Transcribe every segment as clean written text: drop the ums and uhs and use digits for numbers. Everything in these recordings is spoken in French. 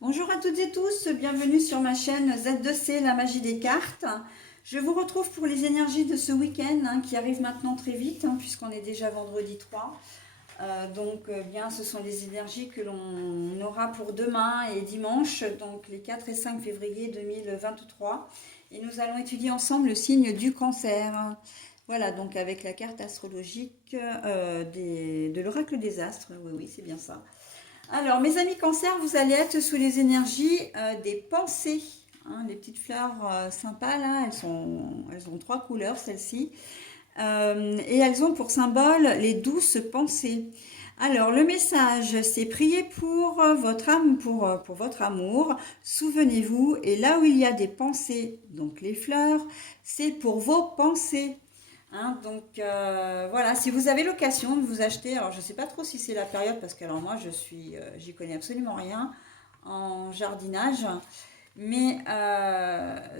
Bonjour à toutes et tous, bienvenue sur ma chaîne Z2C, la magie des cartes. Je vous retrouve pour les énergies de ce week-end qui arrive maintenant très vite puisqu'on est déjà vendredi 3. Bien, ce sont les énergies que l'on aura pour demain et dimanche, donc les 4 et 5 février 2023. Et nous allons étudier ensemble le signe du cancer. Voilà, donc avec la carte astrologique de l'oracle des astres. Oui, oui, c'est bien ça. Alors, mes amis cancer, vous allez être sous les énergies des pensées. Les petites fleurs sympas, là, elles ont trois couleurs, celles-ci. Et elles ont pour symbole les douces pensées. Alors, le message, c'est prier pour votre âme, pour votre amour. Souvenez-vous, et là où il y a des pensées, donc les fleurs, c'est pour vos pensées. Voilà, si vous avez l'occasion de vous acheter, alors je ne sais pas trop si c'est la période parce que alors moi j'y connais absolument rien en jardinage, mais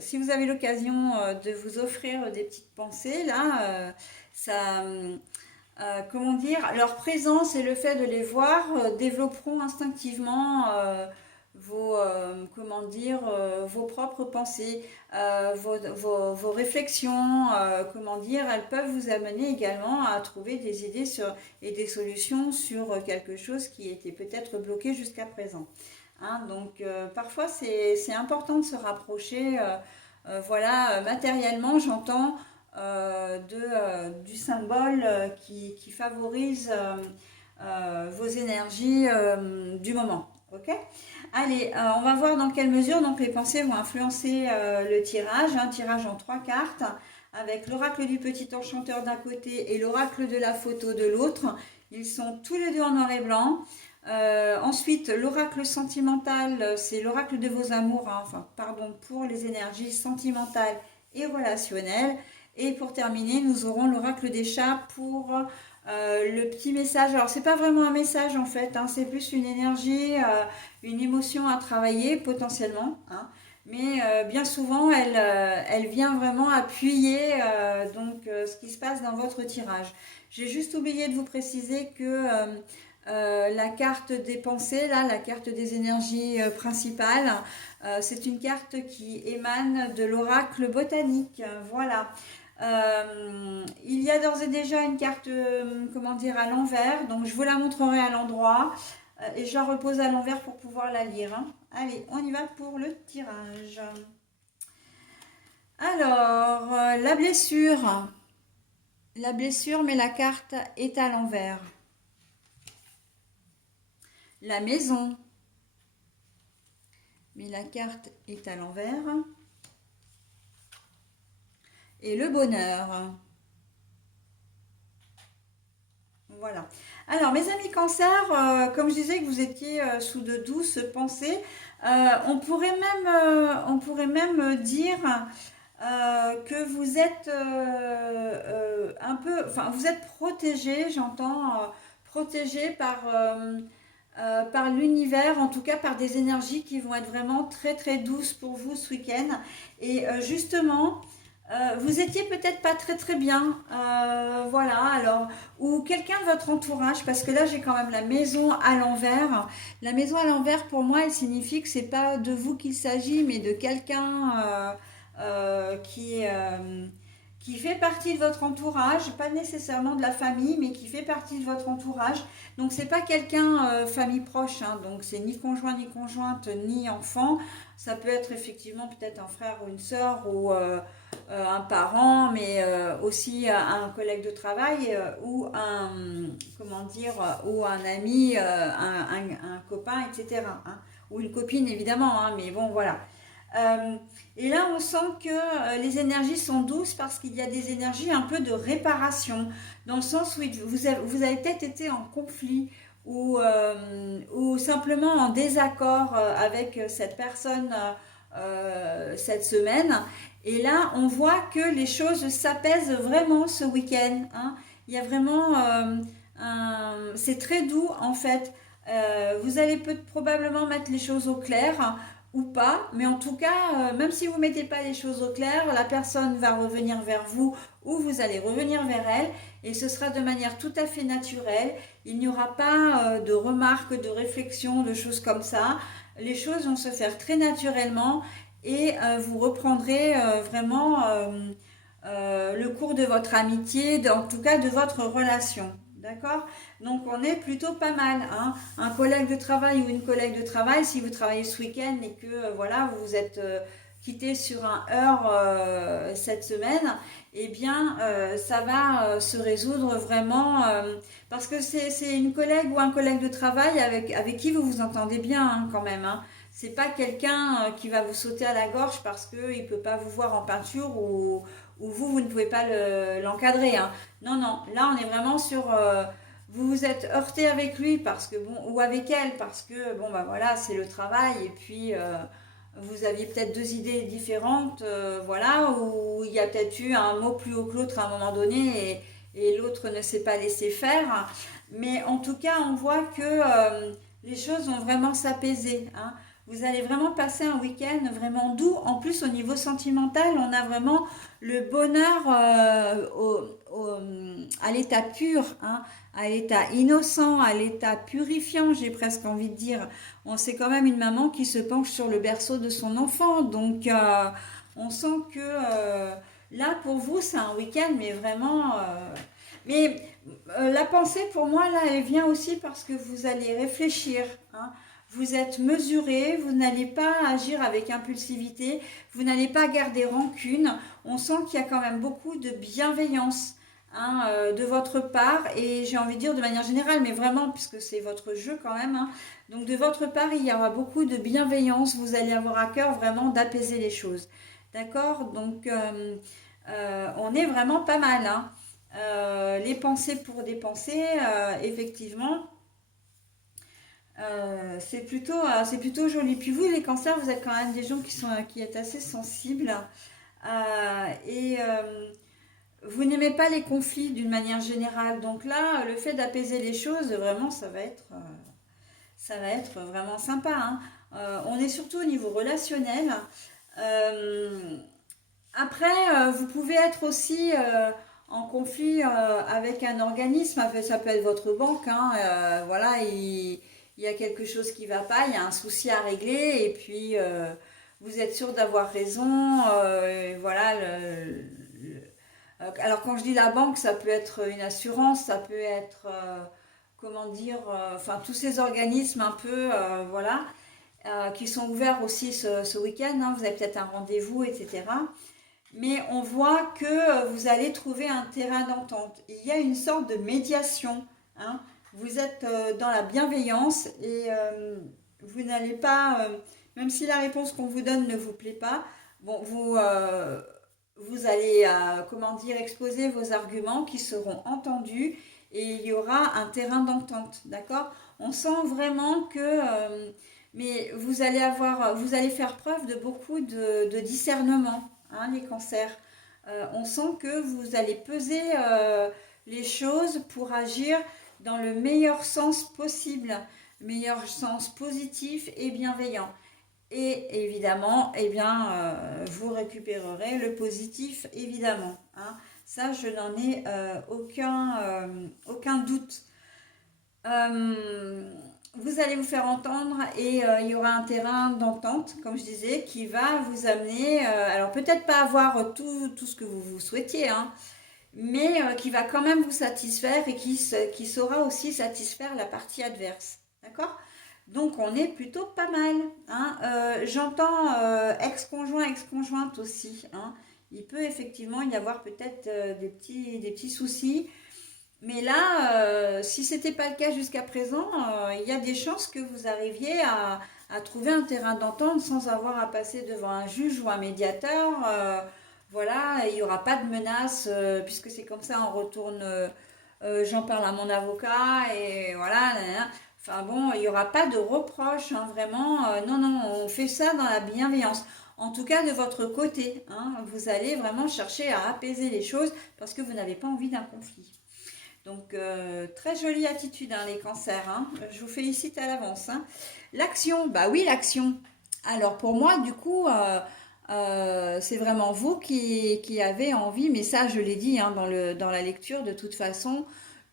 si vous avez l'occasion de vous offrir des petites pensées là, ça, comment dire, leur présence et le fait de les voir développeront instinctivement comment dire, vos propres pensées, vos réflexions, comment dire, elles peuvent vous amener également à trouver des idées et des solutions sur quelque chose qui était peut-être bloqué jusqu'à présent. Parfois c'est important de se rapprocher, voilà, matériellement j'entends du symbole qui favorise vos énergies du moment. Ok. Allez, on va voir dans quelle mesure donc les pensées vont influencer le tirage. Un tirage en trois cartes avec l'oracle du petit enchanteur d'un côté et l'oracle de la photo de l'autre. Ils sont tous les deux en noir et blanc. Ensuite, l'oracle sentimental, c'est l'oracle de vos amours, pour les énergies sentimentales et relationnelles. Et pour terminer, nous aurons l'oracle des chats pour le petit message. Alors, c'est pas vraiment un message en fait, c'est plus une énergie, une émotion à travailler potentiellement. Mais bien souvent, elle vient vraiment appuyer ce qui se passe dans votre tirage. J'ai juste oublié de vous préciser que la carte des pensées, là, la carte des énergies principales, c'est une carte qui émane de l'oracle botanique. Voilà. Il y a d'ores et déjà une carte, comment dire, à l'envers, donc je vous la montrerai à l'endroit et je la repose à l'envers pour pouvoir la lire. Allez, on y va pour le tirage. Alors, la blessure. La blessure, mais la carte est à l'envers. La maison, mais la carte est à l'envers. Et le bonheur. Voilà. Alors, mes amis cancer, comme je disais que vous étiez sous de douces pensées, on pourrait même dire que vous êtes un peu, enfin, vous êtes protégé, j'entends, protégé par l'univers, en tout cas par des énergies qui vont être vraiment très très douces pour vous ce week-end. Et justement, vous étiez peut-être pas très très bien, voilà, alors, ou quelqu'un de votre entourage, parce que là j'ai quand même la maison à l'envers. La maison à l'envers, pour moi, elle signifie que c'est pas de vous qu'il s'agit, mais de quelqu'un qui fait partie de votre entourage, pas nécessairement de la famille, mais qui fait partie de votre entourage. Donc c'est pas quelqu'un famille proche, donc c'est ni conjoint ni conjointe ni enfant. Ça peut être effectivement peut-être un frère ou une sœur ou un parent, mais aussi un collègue de travail ou un comment dire ou un ami, un copain, etc. Ou une copine évidemment, mais bon voilà. Et là, on sent que les énergies sont douces parce qu'il y a des énergies un peu de réparation, dans le sens où vous avez peut-être été en conflit ou simplement en désaccord avec cette personne cette semaine. Et là, on voit que les choses s'apaisent vraiment ce week-end. Il y a vraiment... c'est très doux en fait. Vous allez probablement mettre les choses au clair ou pas, mais en tout cas, même si vous ne mettez pas les choses au clair, la personne va revenir vers vous ou vous allez revenir vers elle et ce sera de manière tout à fait naturelle. il n'y aura pas de remarques, de réflexions, de choses comme ça. Les choses vont se faire très naturellement et vous reprendrez vraiment le cours de votre amitié, en tout cas de votre relation. D'accord? Donc on est plutôt pas mal. Hein. Un collègue de travail ou une collègue de travail, si vous travaillez ce week-end et que voilà, vous vous êtes quitté sur un heure cette semaine, eh bien ça va se résoudre vraiment parce que c'est une collègue ou un collègue de travail avec qui vous vous entendez bien hein, quand même. Hein. C'est pas quelqu'un qui va vous sauter à la gorge parce qu'il ne peut pas vous voir en peinture ou vous ne pouvez pas l'encadrer. Hein. Non, non, là on est vraiment sur... vous vous êtes heurté avec lui parce que bon, ou avec elle parce que bon bah voilà c'est le travail et puis vous aviez peut-être deux idées différentes voilà ou il y a peut-être eu un mot plus haut que l'autre à un moment donné et l'autre ne s'est pas laissé faire mais en tout cas on voit que les choses vont vraiment s'apaiser hein. Vous allez vraiment passer un week-end vraiment doux. En plus, au niveau sentimental, on a vraiment le bonheur à l'état pur, hein, à l'état innocent, à l'état purifiant, j'ai presque envie de dire. On sait quand même une maman qui se penche sur le berceau de son enfant. Donc, on sent que là, pour vous, c'est un week-end, mais vraiment... mais la pensée, pour moi, là, elle vient aussi parce que vous allez réfléchir, hein. Vous êtes mesuré, vous n'allez pas agir avec impulsivité, vous n'allez pas garder rancune. On sent qu'il y a quand même beaucoup de bienveillance hein, de votre part et j'ai envie de dire de manière générale, mais vraiment puisque c'est votre jeu quand même. Hein, donc de votre part, il y aura beaucoup de bienveillance. Vous allez avoir à cœur vraiment d'apaiser les choses. D'accord? Donc on est vraiment pas mal. Hein. Les pensées pour des pensées, effectivement. C'est plutôt joli. Puis vous, les cancers, vous êtes quand même des gens qui êtes assez sensibles et vous n'aimez pas les conflits d'une manière générale. Donc là, le fait d'apaiser les choses, vraiment, ça va être vraiment sympa. Hein. On est surtout au niveau relationnel. Euh, Après, vous pouvez être aussi en conflit avec un organisme. Ça peut être votre banque. Hein, voilà, il y a quelque chose qui ne va pas, il y a un souci à régler et puis vous êtes sûr d'avoir raison. Voilà. Alors quand je dis la banque, ça peut être une assurance, ça peut être, comment dire, enfin tous ces organismes un peu, voilà, qui sont ouverts aussi ce week-end. Hein, vous avez peut-être un rendez-vous, etc. Mais on voit que vous allez trouver un terrain d'entente. Il y a une sorte de médiation. Hein. Vous êtes dans la bienveillance et vous n'allez pas, même si la réponse qu'on vous donne ne vous plaît pas, bon, vous allez, comment dire, exposer vos arguments qui seront entendus et il y aura un terrain d'entente. D'accord? On sent vraiment que, mais vous allez faire preuve de beaucoup de discernement. Hein, les cancers. On sent que vous allez peser les choses pour agir dans le meilleur sens possible, meilleur sens positif et bienveillant. Et évidemment, eh bien, vous récupérerez le positif, évidemment. Hein. Ça, je n'en ai aucun doute. Euh, vous allez vous faire entendre et il y aura un terrain d'entente, comme je disais, qui va vous amener, alors peut-être pas avoir tout ce que vous souhaitiez, hein, mais qui va quand même vous satisfaire et qui saura aussi satisfaire la partie adverse. D'accord? Donc on est plutôt pas mal. Hein. J'entends ex-conjoint, ex-conjointe aussi. Hein. Il peut effectivement y avoir peut-être des petits soucis. Mais là, si ce n'était pas le cas jusqu'à présent, il y a des chances que vous arriviez à trouver un terrain d'entente sans avoir à passer devant un juge ou un médiateur. Voilà, il n'y aura pas de menaces, puisque c'est comme ça, on retourne, j'en parle à mon avocat, et voilà. Enfin bon, il n'y aura pas de reproches, hein, vraiment. Non, non, on fait ça dans la bienveillance. En tout cas, de votre côté, hein, vous allez vraiment chercher à apaiser les choses parce que vous n'avez pas envie d'un conflit. Donc, très jolie attitude, hein, les cancers. Hein. Je vous félicite à l'avance. Hein. L'action, bah oui, l'action. Alors, pour moi, du coup, c'est vraiment vous qui avez envie, mais ça, je l'ai dit hein, dans la lecture, de toute façon,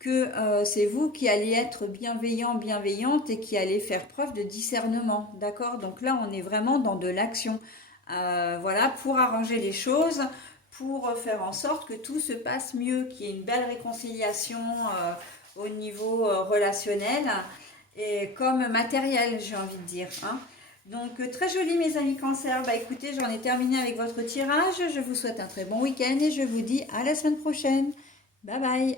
que c'est vous qui allez être bienveillant, bienveillante et qui allez faire preuve de discernement, d'accord? Donc là, on est vraiment dans de l'action, voilà, pour arranger les choses, pour faire en sorte que tout se passe mieux, qu'il y ait une belle réconciliation au niveau relationnel et comme matériel, j'ai envie de dire, hein. Donc très joli mes amis cancer, bah écoutez, j'en ai terminé avec votre tirage, je vous souhaite un très bon week-end et je vous dis à la semaine prochaine. Bye bye.